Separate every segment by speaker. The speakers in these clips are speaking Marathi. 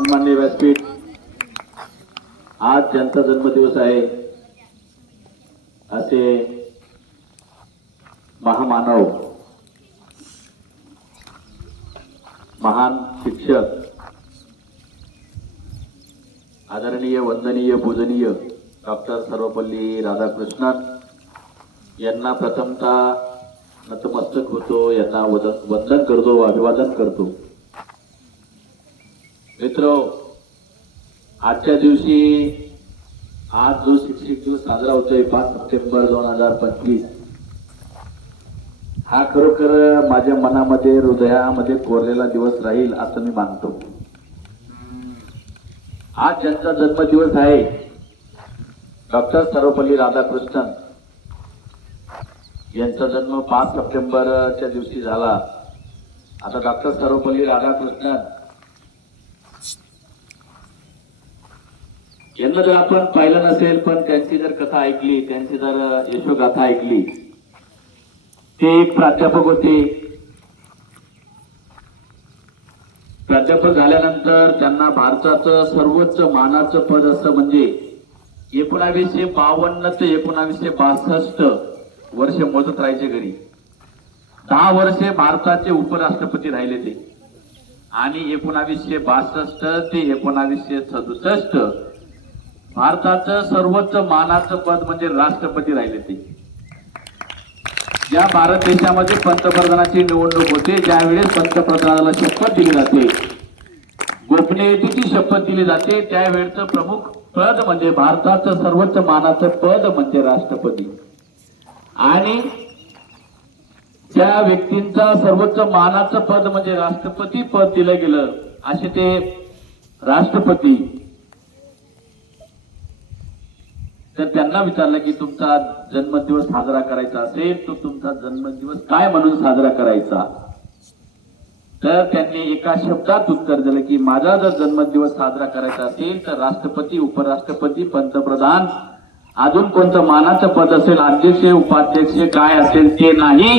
Speaker 1: सन्मान्य व्यासपीठ. आज ज्यांचा जन्मदिवस आहे असे महामानव महान शिक्षक आदरणीय वंदनीय पूजनीय डॉक्टर सर्वपल्ली राधाकृष्णन यांना प्रथमतः नतमस्तक होतो यांना वद- वंदन करतो अभिवादन करतो. मित्र आजच्या दिवशी आज जो शिक्षक दिवस साजरा होतोय पाच सप्टेंबर दोन हजार पंचवीस हा खरोखर माझ्या मनामध्ये हृदयामध्ये कोरलेला दिवस राहील असं मी मानतो. आज ज्यांचा जन्मदिवस आहे डॉक्टर सर्वपल्ली राधाकृष्णन यांचा जन्म पाच सप्टेंबरच्या दिवशी झाला. आता डॉक्टर सर्वपल्ली राधाकृष्णन यांना जर आपण पाहिलं नसेल पण त्यांची जर कथा ऐकली त्यांची जर यशोगाथा ऐकली ते एक प्राध्यापक होते. प्राध्यापक झाल्यानंतर त्यांना भारताचं सर्वोच्च मानाचं पद असं म्हणजे एकोणावीसशे बावन्न ते एकोणावीसशे बासष्ट वर्ष मोजत राहायचे घरी. दहा वर्षे भारताचे उपराष्ट्रपती राहिले ते. आणि एकोणावीसशे बासष्ट ते एकोणावीसशे सदुसष्ट भारताचं सर्वोच्च मानाचं पद म्हणजे राष्ट्रपती राहिले ते. ज्या भारत देशामध्ये पंतप्रधानाची निवडणूक होते ज्यावेळेस पंतप्रधानाला शपथ दिली जाते गोपनीयतेची शपथ दिली जाते त्यावेळेचं प्रमुख पद म्हणजे भारताचं सर्वोच्च मानाचं पद म्हणजे राष्ट्रपती. आणि त्या व्यक्तींचा सर्वोच्च मानाचं पद म्हणजे राष्ट्रपती पद दिलं गेलं असे ते राष्ट्रपती तर त्यांना विचारलं की तुमचा जन्मदिवस साजरा करायचा असेल तर तुमचा जन्मदिवस काय म्हणून साजरा करायचा? तर त्यांनी एका शब्दात उत्तर दिलं की माझा जर जन्मदिवस साजरा करायचा असेल तर राष्ट्रपती उपराष्ट्रपती पंतप्रधान अजून कोणतं मानाचं पद असेल अध्यक्ष उपाध्यक्ष काय असेल ते नाही.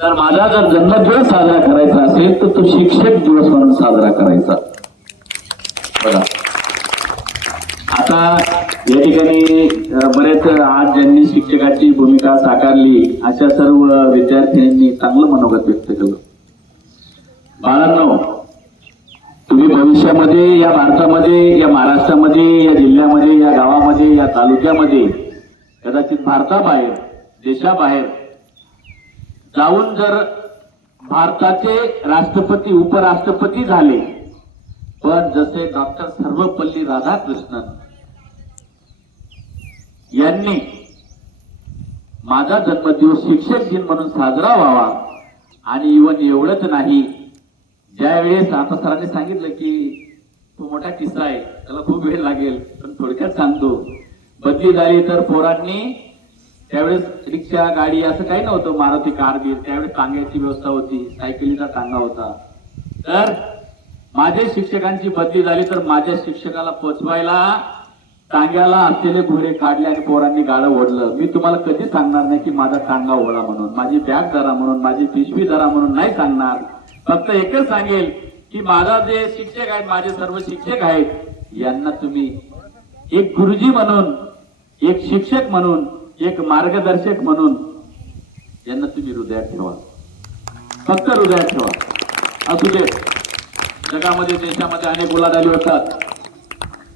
Speaker 1: तर माझा जर जन्मदिवस साजरा करायचा असेल तर तो शिक्षक दिवस म्हणून साजरा करायचा. बघा. आता या ठिकाणी बरेच आज ज्यांनी शिक्षकाची भूमिका साकारली अशा सर्व विद्यार्थ्यांनी चांगलं मनोगत व्यक्त केलं. बाळांनो तुम्ही भविष्यामध्ये या भारतामध्ये या महाराष्ट्रामध्ये या जिल्ह्यामध्ये या गावामध्ये या तालुक्यामध्ये कदाचित भारताबाहेर देशाबाहेर जाऊन जर भारताचे राष्ट्रपती उपराष्ट्रपती झाले पण जसे डॉक्टर सर्वपल्ली राधाकृष्णन यांनी माझा जन्मदिवस शिक्षक दिन म्हणून साजरा व्हावा आणि इवन एवढंच नाही ज्यावेळेस आता सरांनी सांगितलं की तो मोठा किस्सा आहे त्याला खूप वेळ लागेल पण थोडक्यात सांगतो. बदली झाली तर पोरांनी त्यावेळेस रिक्षा गाडी असं काही नव्हतं मारुती कार बीर त्यावेळेस टांग्याची व्यवस्था होती सायकलीचा टांगा होता. तर माझ्या शिक्षकांची बदली झाली तर माझ्या शिक्षकाला पोचवायला टांग्याला असलेले घोडे काढले आणि पोरांनी गाडं ओढलं. मी तुम्हाला कधी सांगणार नाही की माझा टांगा ओढा म्हणून माझी बॅग धरा म्हणून माझी पिशवी धरा म्हणून नाही सांगणार. फक्त एकच सांगेल की माझा जे शिक्षक आहेत माझे सर्व शिक्षक आहेत यांना तुम्ही एक गुरुजी म्हणून एक शिक्षक म्हणून एक मार्गदर्शक म्हणून यांना तुम्ही हृदयात ठेवा. फक्त हृदयात ठेवा. असू दे. जगामध्ये देशामध्ये अनेक उलाढाली होतात.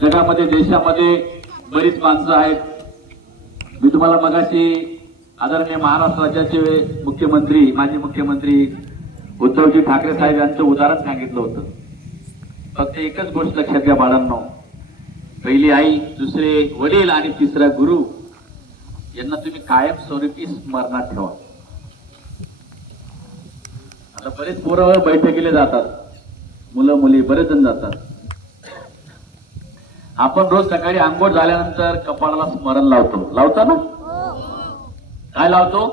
Speaker 1: जगामध्ये देशामध्ये बरीच माणसं आहेत. मी तुम्हाला मगाशी आदरणीय महाराष्ट्र राज्याचे मुख्यमंत्री माजी मुख्यमंत्री उद्धवजी ठाकरे साहेब यांचं उदाहरण सांगितलं होतं. फक्त एकच गोष्ट लक्षात घ्या बाळांनो. पहिली आई दुसरे वडील आणि तिसरा गुरु यांना तुम्ही कायम स्वरूपी स्मरणात ठेवा. आता बरेच पोरं बैठकीले जातात. मुलं मुली बरेच जण जातात. आपण रोज सकाळी आंघोळ झाल्यानंतर कपाळाला स्मरण लावतो. लावता ना? काय लावतो?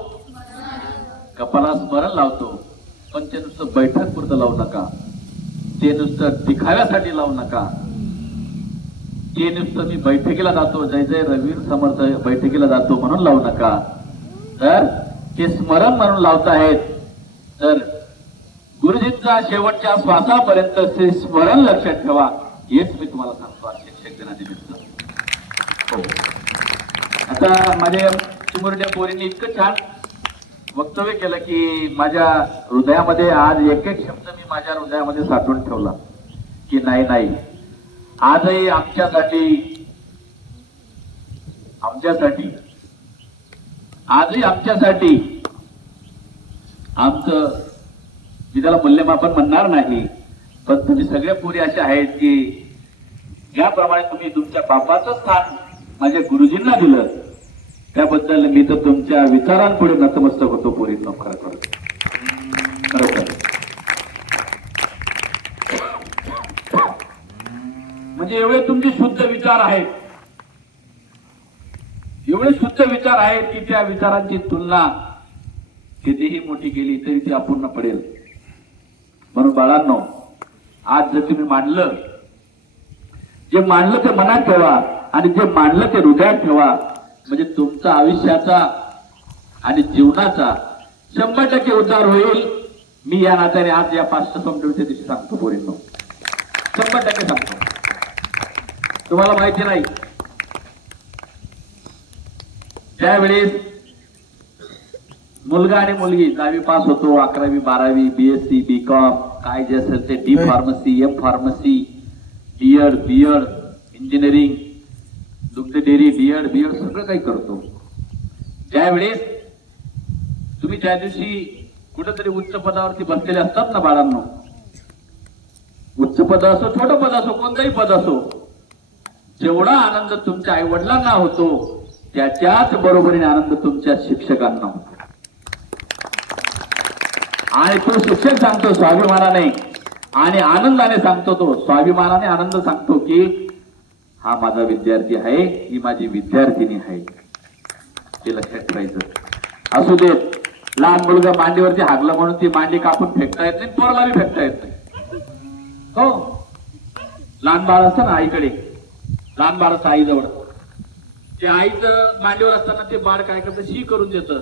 Speaker 1: कपाळाला स्मरण लावतो. पण ते नुसतं बैठक पुरतं लावू नका. ते नुसतं दिखाव्यासाठी लावू नका. ते नुसतं मी बैठकीला जातो जय जय रवीर समर्थ बैठकीला जातो म्हणून लावू नका. तर ते स्मरण म्हणून लावताहेत. तर गुरुजींचा शेवटच्या श्वासापर्यंत ते स्मरण लक्षात ठेवा. हेच मी तुम्हाला सांगतो आज शिक्षक दिनानिमित्त हो. आता माझ्या चिमुरड्या पोरींनी इतकं छान वक्तव्य केलं की माझ्या हृदयामध्ये आज एक एक शब्द मी माझ्या हृदयामध्ये साठवून ठेवला की नाही नाही. आजही आमच्यासाठी आमच्यासाठी आजही आमच्यासाठी आमचं मी त्याला मूल्यमापन म्हणणार नाही. पण तुम्ही सगळे पुरी असे आहेत की ज्याप्रमाणे तुम्ही तुमच्या बापाचं स्थान माझ्या गुरुजींना दिलं त्याबद्दल मी तर तुमच्या विचारांपुढे नतमस्तक होतो पोरींनो खरं खरं. म्हणजे एवढे तुमचे शुद्ध विचार आहेत. एवढे शुद्ध विचार आहेत की त्या विचारांची तुलना कितीही मोठी केली तरी ती अपूर्ण पडेल. म्हणून बाळांनो आज जर तुम्ही मांडलं जे मांडलं ते मनात ठेवा आणि जे मांडलं ते हृदयात ठेवा म्हणजे तुमचा आयुष्याचा आणि जीवनाचा शंभर टक्के उद्धार होईल. मी या नात्याने आज या पाच समजूच्या दिवशी सांगतो पोरींनो. शंभर टक्के सांगतो. तुम्हाला माहिती नाही. त्यावेळेस मुलगा आणि मुलगी दहावी पास होतो अकरावी बारावी बीएससी बी कॉम काय जे असेल ते D pharmacy M pharmacy DEd BEd engineering दुग्ध डेअरी डीएड बीएड सगळं काही करतो. त्यावेळेस तुम्ही त्या दिवशी कुठेतरी उच्च पदावरती बसलेले असतात ना बाळांनो? उच्च पद असो छोटं पद असो कोणतंही पद असो जेवढा आनंद तुमच्या आई वडिलांना होतो त्याच्याच बरोबरीने आनंद तुमच्या शिक्षकांना होतो. आणि तो शिक्षक सांगतो स्वाभिमानाने. आणि आनंदाने सांगतो तो. स्वाभिमानाने आनंद सांगतो की हा माझा विद्यार्थी आहे ही माझी विद्यार्थिनी आहे. ते लक्षात ठेवायचं. असू देत लहान मुलगा मांडीवरती हागला म्हणून ती मांडी कापून फेकता येत नाही पोरला बी फेकता येत नाही. हो? लहान बाळ असतं ना आईकडे. लहान बाळ असतं आईजवळ. ते आईचं मांडीवर असताना ते बाळ काय करतं? शी करून देतं.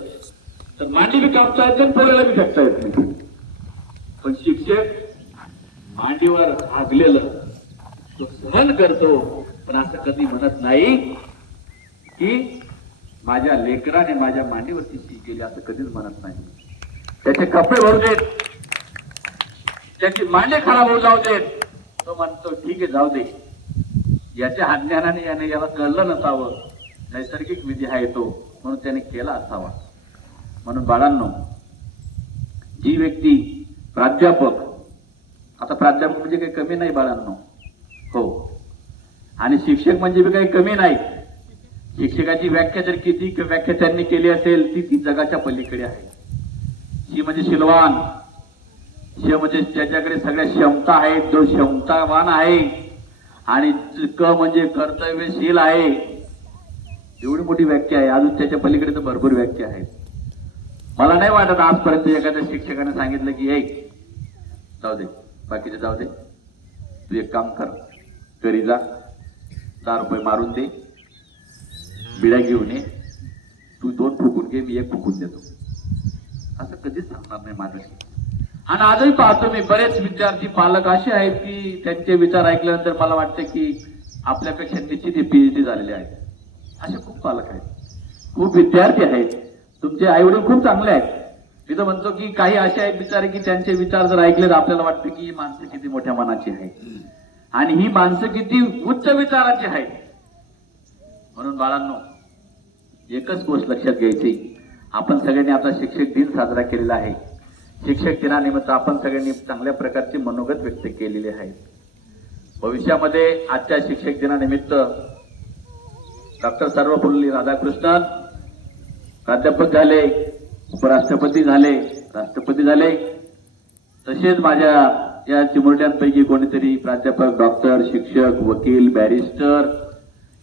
Speaker 1: तर मांडी बी कापता येत नाही बी फेकता येत नाही. पण शिक्षक मांडीवर हागलेलं तो सहन करतो पण असं कधी म्हणत नाही की माझ्या लेकराने माझ्या मांडीवरती शी केली असं कधीच म्हणत नाही. त्याचे कपडे भरू देत त्याची मांडे खराब होऊ जाऊ देत तो म्हणतो ठीक आहे जाऊ दे. याच्या अज्ञानाने याने याला कळलं नसावं. नैसर्गिक विधी आहे तो म्हणून त्याने केला असावा. म्हणून बाळांनो जी व्यक्ती प्राध्यापक आता प्राध्यापक म्हणजे काही कमी नाही बाळांनो. हो. आणि शिक्षक म्हणजे बी काही कमी नाही. शिक्षकाची व्याख्या जर किती व्याख्या त्यांनी केली असेल ती ती जगाच्या पलीकडे आहे. शी म्हणजे शिलवान. श म्हणजे ज्याच्याकडे सगळ्या क्षमता आहेत जो क्षमतावान आहे आणि क म्हणजे कर्तव्यशील आहे. एवढी मोठी व्याख्या आहे. अजून त्याच्या पलीकडे तर भरपूर व्याख्या आहेत. मला नाही वाटत आजपर्यंत एखाद्या शिक्षकाने सांगितलं की ऐक जाऊ दे बाकीचे जाऊ दे. तू एक काम कर घरी जा दहा रुपये मारून दे बिड्या घेऊन ये. तू दोन फुकून घे मी एक फुकून देतो. असं कधीच सांगणार नाही माझ्याशी आणि आजही पाहतो मी बरेच विद्यार्थी पालक असे आहेत की त्यांचे विचार ऐकल्यानंतर मला वाटतं की आपल्यापेक्षा निश्चित हे पीएचडी झालेले आहेत. असे खूप पालक आहेत. खूप विद्यार्थी आहेत. तुमचे आई वडील खूप चांगले आहेत. मी तर म्हणतो की काही असे आहेत विचार की त्यांचे विचार जर ऐकले तर आपल्याला वाटतं की ही माणसं किती मोठ्या मनाची आहेत. आणि ही माणसं किती उच्च विचाराची आहेत. म्हणून बाळांनो एकच गोष्ट लक्षात घ्यायची. आपण सगळ्यांनी आता शिक्षक दिन साजरा केलेला आहे. शिक्षक दिनानिमित्त आपण सगळ्यांनी चांगल्या प्रकारचे मनोगत व्यक्त केलेले आहे. भविष्यामध्ये आजच्या शिक्षक दिनानिमित्त डॉक्टर सर्वपल्ली राधाकृष्णन प्राध्यापक झाले उपराष्ट्रपती झाले राष्ट्रपती झाले. तसेच माझ्या या चिमुरट्यांपैकी कोणीतरी प्राध्यापक डॉक्टर शिक्षक वकील बॅरिस्टर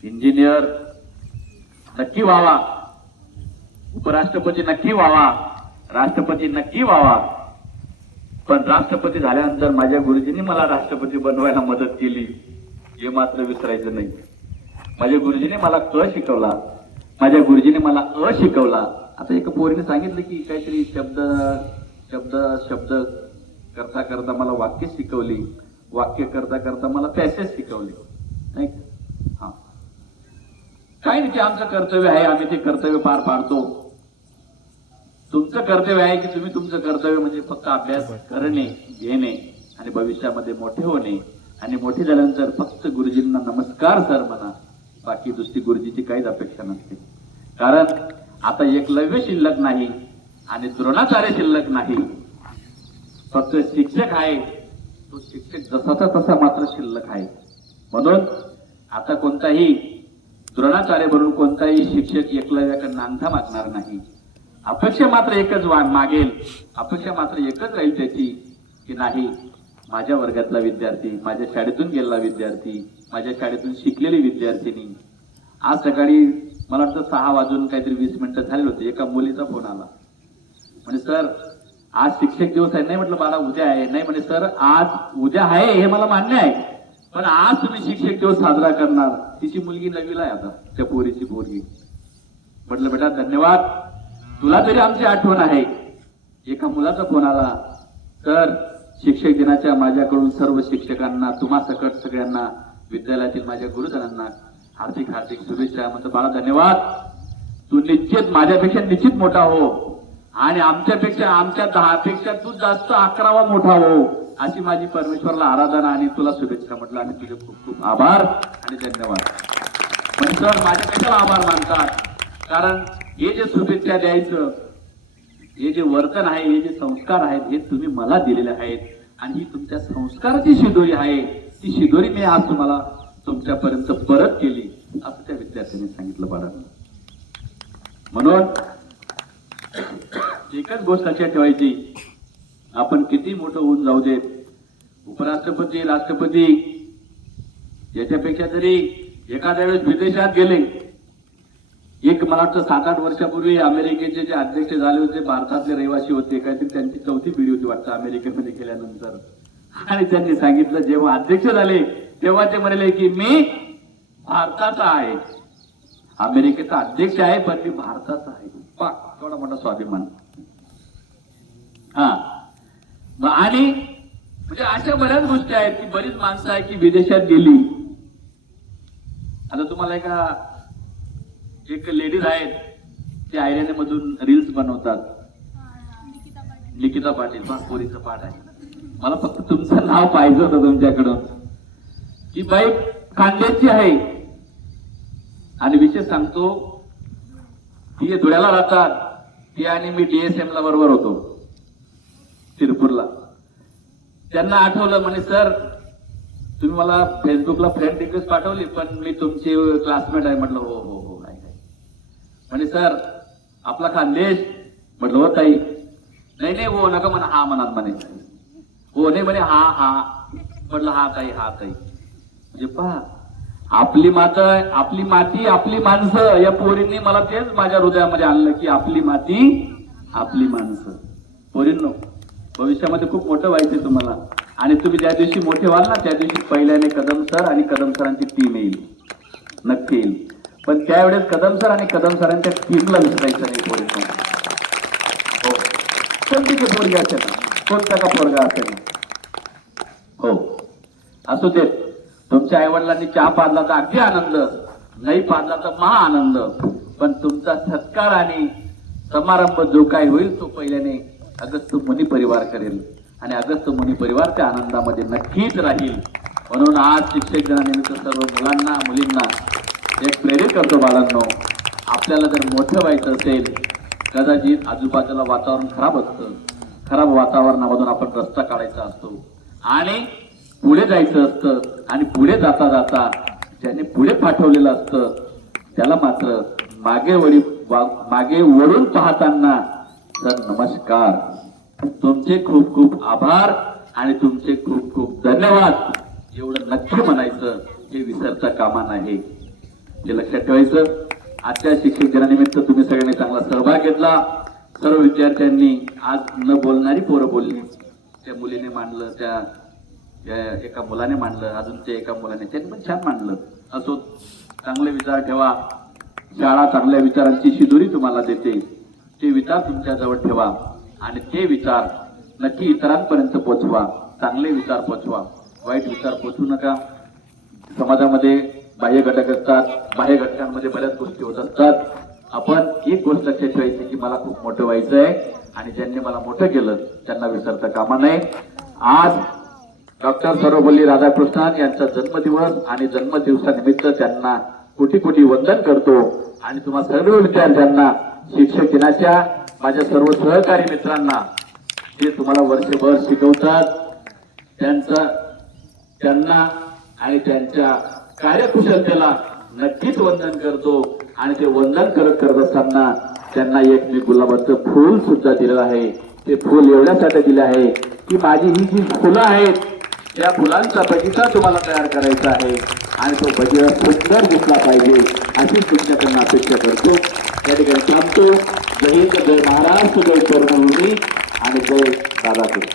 Speaker 1: इंजिनियर नक्की व्हावा. उपराष्ट्रपती नक्की व्हावा. राष्ट्रपती नक्की व्हावा. पण राष्ट्रपती झाल्यानंतर माझ्या गुरुजींनी मला राष्ट्रपती बनवायला मदत केली. हे मात्र विसरायचं नाही. माझ्या गुरुजीने मला क शिकवला. माझ्या गुरुजीने मला अ शिकवला. आता एका पोरीने सांगितलं की काहीतरी शब्द शब्द शब्द करता करता मला वाक्य शिकवली. वाक्य करता करता मला पॅसेज शिकवले. नाही हा. काही नाही ते आमचं कर्तव्य आहे. आम्ही ते कर्तव्य पार पाडतो. तुमचं कर्तव्य आहे की तुम्ही तुमचं कर्तव्य म्हणजे फक्त अभ्यास करणे घेणे आणि भविष्यामध्ये मोठे होणे. आणि मोठे झाल्यानंतर फक्त गुरुजींना नमस्कार सर म्हणा. बाकी दुसरी गुरुजीची काहीच अपेक्षा नसते. कारण आता एकलव्य शिल्लक नाही आणि द्रोणाचार्य शिल्लक नाही. फक्त शिक्षक आहे. तो शिक्षक जसाचा तसा मात्र शिल्लक आहे. म्हणून आता कोणताही द्रोणाचार्य म्हणून कोणताही शिक्षक एकलव्याकडे नांदा मागणार नाही. अपेक्षा मात्र एकच वा- मागेल. अपेक्षा मात्र एकच राहील त्याची की नाही माझ्या वर्गातला विद्यार्थी माझ्या शाळेतून गेलेला विद्यार्थी माझ्या शाळेतून शिकलेली विद्यार्थिनी. आज सकाळी मला वाटतं सहा वाजून काहीतरी वीस मिनिटं झाले होते. एका मुलीचा फोन आला. म्हणजे सर आज शिक्षक दिवस आहे. नाही म्हटलं मला उद्या आहे. नाही म्हणजे सर आज उद्या आहे हे मला मान्य आहे. पण आज तुम्ही शिक्षक दिवस साजरा करणार. तिची मुलगी नवीला आहे आता त्या पोरीची पोरगी. म्हटलं बेटा धन्यवाद. तुला तरी आमची आठवण आहे. एका मुलाचा फोन आला. तर शिक्षक दिनाच्या माझ्याकडून सर्व शिक्षकांना तुम्हा सकट सगळ्यांना विद्यालयातील माझ्या गुरुजनांना हार्दिक हार्दिक शुभेच्छा. म्हणतो बाळा धन्यवाद. तू निश्चित माझ्यापेक्षा निश्चित मोठा हो. आणि आमच्यापेक्षा आमच्या दहापेक्षा तू जास्त अकरावा मोठा हो. अशी माझी परमेश्वरला आराधना आणि तुला शुभेच्छा म्हटलं आणि तुझे खूप खूप आभार आणि धन्यवाद. पण सर माझ्या कशाला आभार मानतात. कारण हे जे शुभेच्छा द्यायचं हे जे वर्तन आहे हे जे संस्कार आहेत हे तुम्ही मला दिलेले आहेत. आणि ही तुमच्या संस्काराची शिदोरी आहे. ती शिदोरी मी आज तुम्हाला तुमच्यापर्यंत परत केली असं त्या विद्यार्थ्यांनी सांगितलं बाळांना. म्हणून एकच गोष्ट लक्षात ठेवायची आपण किती मोठं होऊन जाऊ देत उपराष्ट्रपती राष्ट्रपती याच्यापेक्षा जरी एखाद्या वेळेस विदेशात गेले एक मला वाटतं सात आठ वर्षापूर्वी अमेरिकेचे जे अध्यक्ष झाले होते भारतातले रहिवासी होते काहीतरी त्यांची चौथी पिढी होती वाटतं अमेरिकेमध्ये गेल्यानंतर. आणि त्यांनी सांगितलं जेव्हा अध्यक्ष झाले तेव्हा ते म्हणाले की मी भारताचा आहे. अमेरिकेचा अध्यक्ष आहे पण मी भारताचा आहे. पा थोडा मोठा स्वाभिमान. हा. आणि म्हणजे अशा बऱ्याच गोष्टी आहेत की बरीच माणसं आहेत की विदेशात गेली. आता तुम्हाला एका एक लेडीज आहेत ते आयर्याने मधून रील्स बनवतात. निकिता पाटील. बा पोरीचं पाठ आहे. मला फक्त तुमचं नाव पाहिजे होतं तुमच्याकडून. ती बाई खांद्याची आहे. आणि विशेष सांगतो ती धुळ्याला राहतात. ती आणि मी डीएसएम ला बरोबर होतो. तिरपूरला त्यांना आठवलं म्हणे सर तुम्ही मला फेसबुकला फ्रेंड रिक्वेस्ट पाठवली पण मी तुमची क्लासमेट आहे. म्हटलं हो हो हो काय आहे. म्हणे सर आपला खानदेश. म्हटलं हो ताई. नाही नाही हो नका म्हणा. हा म्हणा म्हणे. हो, कोणी म्हणे हा हा. म्हटलं हा ताई हा ताई. म्हणजे पहा आपली मात आपली माती आपली माणसं या पोरींनी मला तेच माझ्या हृदयामध्ये आणलं की आपली माती आपली माणसं. पोरींनो भविष्यामध्ये खूप मोठं व्हायचंय तुम्हाला. आणि तुम्ही ज्या दिवशी मोठे व्हाल ना त्या दिवशी पहिल्याने कदम सर आणि कदम सरांची टीम येईल. नक्की येईल. पण त्यावेळेस कदम सर आणि कदम सरांच्या टीमला विसरायचं नाही पोरींनो. हो. कोणती ते पोरग्याच्या तोच त्याचा का पोरगा असेल. हो. असू देत तुमच्या आईवडिलांनी चहा पाजला तर अगदी आनंद नाही पाजला तर महा आनंद. पण तुमचा सत्कार आणि समारंभ जो काय होईल तो पहिल्याने अगस्त मुनी परिवार करेल. आणि अगस्त मुनी परिवार त्या आनंदामध्ये नक्कीच राहील. म्हणून आज शिक्षक दिनानिमित्त सर्व मुलांना मुलींना एक प्रेरित करतो बाळांनो. आपल्याला जर मोठं व्हायचं असेल कदाचित आजूबाजूला वातावरण खराब असतं. खराब वातावरणामधून आपण रस्ता काढायचा असतो. आणि पुढे जायचं असतं. आणि पुढे जाता जाता ज्याने पुढे पाठवलेलं असतं त्याला मात्र मागे वळी वा- मागे वळून पाहताना सर नमस्कार. तुमचे खूप खूप आभार आणि तुमचे खूप खूप धन्यवाद. एवढं नक्की म्हणायचं हे विसरता कामा नाही. हे लक्षात ठेवायचं. आजच्या शिक्षक दिनानिमित्त तुम्ही सगळ्यांनी चांगला सहभाग घेतला. सर्व विद्यार्थ्यांनी आज न बोलणारी पोरं बोलली. त्या मुलीने मांडलं त्या त्या एका मुलाने मांडलं अजून ते एका मुलाने त्यांनी पण छान मांडलं. असो चांगले विचार ठेवा. शाळा चांगल्या विचारांची शिदोरी तुम्हाला देते. ते विचार तुमच्याजवळ ठेवा. आणि ते विचार नक्की इतरांपर्यंत पोचवा. चांगले विचार पोचवा. वाईट विचार पोचू नका. समाजामध्ये बाह्य घटक असतात. बाह्य घटकांमध्ये बऱ्याच गोष्टी होत असतात. आपण एक गोष्ट लक्षात ठेवायची की मला खूप मोठं व्हायचं आहे आणि ज्यांनी मला मोठं केलं त्यांना विसरता कामा नये. आज डॉक्टर सर्वपल्ली राधाकृष्णन यांचा जन्मदिवस आणि जन्मदिवसानिमित्त त्यांना कोटी कोटी वंदन करतो. आणि तुम्हा सर्व विद्यार्थ्यांना शिक्षक दिनाच्या माझ्या सर्व सहकारी मित्रांना जे तुम्हाला वर्षभर शिकवतात त्यांचं त्यांना आणि त्यांच्या कार्यकुशलतेला नक्कीच वंदन करतो. आणि ते वंदन करत करत असताना त्यांना एक मी गुलाबाचं फूल सुद्धा दिलेलं आहे. ते फूल एवढ्यासाठी दिले आहे की माझी ही जी फुलं आहेत त्या फुलांचा बगीचा तुम्हाला तयार करायचा आहे. आणि तो बगीचा सुंदर दिसला पाहिजे अशी तुमच्याकडनं अपेक्षा करतो. या ठिकाणी थांबतो. जय हिंद जय महाराष्ट्र जय कर्मभूमी आणि जय राधाकृष्ण.